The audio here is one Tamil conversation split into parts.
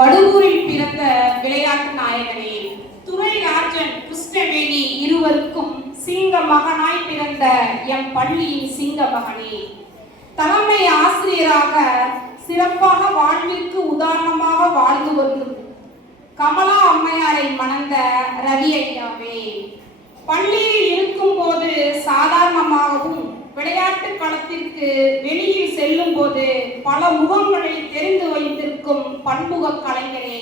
வடுவூரில் பிறந்த விளையாட்டு நாயகனே, துரைராஜன் கிருஷ்ணவேணி இருவருக்கும் சிங்க மகனாய் பிறந்த எம் பள்ளியின் சிங்க மகனே, தலைமை ஆசிரியராக சிறப்பாக வாழ்விற்கு உதாரணமாக வாழ்ந்து வரும் கமலா அம்மையாரை மணந்த ரவி ஐயாவே, பள்ளியில் இருக்கும் போது சாதாரணமாகவும் விளையாட்டு களத்திற்கு வெளியில் செல்லும் போது பல முகங்களை தெரிந்து வைத்திருக்கும் பன்முக கலைஞரே,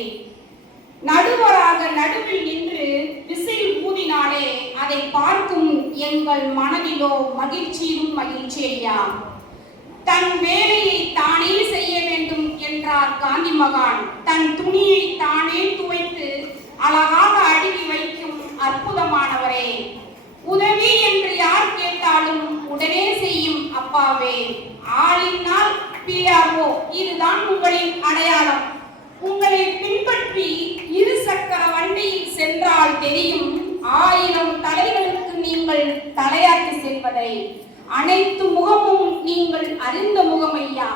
நடுவராக நடுவில் நின்று விசில் ஊதினாலே அதை பார்க்கும் எங்கள் மனதிலோ மகிழ்ச்சியும் மகிழ்ச்சி ஐயா. தன் வேலையை தானே செய்ய வேண்டும் என்றார் காந்தி மகான். தன் துணியை தானே துவைத்து அழகாக அடுக்கி வைக்கும் அற்புதமானவரே, உதவி என்று யார் கேட்டாலும் உடனே செய்யும் அப்பாவே, ஆளினால் PRO இதுதான் உங்களின் அடையாளம். உங்களை பின்பற்றி இரு சக்கர வண்டியில் சென்றால் தெரியும் 1000 தலைகளுக்கு நீங்கள் தலையாட்டி செல்வதை. அனைத்து முகமும் நீங்கள் அறிந்த முகமையா.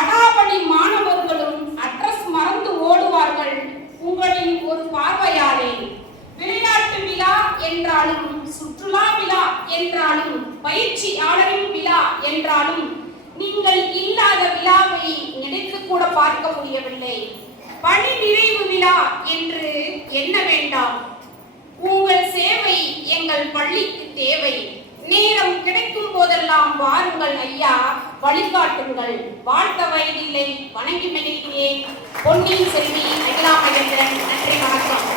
அடாவடி மாணவர்களும் அட்ரஸ் மறந்து ஓடுவார்கள் உங்களின் ஒரு பார்வையாலே. விளையாட்டு விழா என்றாலும், சுற்றுலா விழா என்றாலும், பயிற்சியாளரின் விழா என்றாலும் நீங்கள் இல்லாத விழாவை நினைத்து கூட பார்க்க முடியவில்லை. பணி நிறைவு விழா என்று எண்ண வேண்டாம். உங்கள் சேவை எங்கள் பள்ளிக்கு தேவை. நேரம் கிடைக்கும் போதெல்லாம் வாருங்கள் ஐயா, வழிகாட்டுங்கள். வாழ்த்த வயதில்லை, வணங்கி மகிழ்கிறேன். பொன்னியின் செல்வி அகிலா மகேந்திரன். நன்றி, வணக்கம்.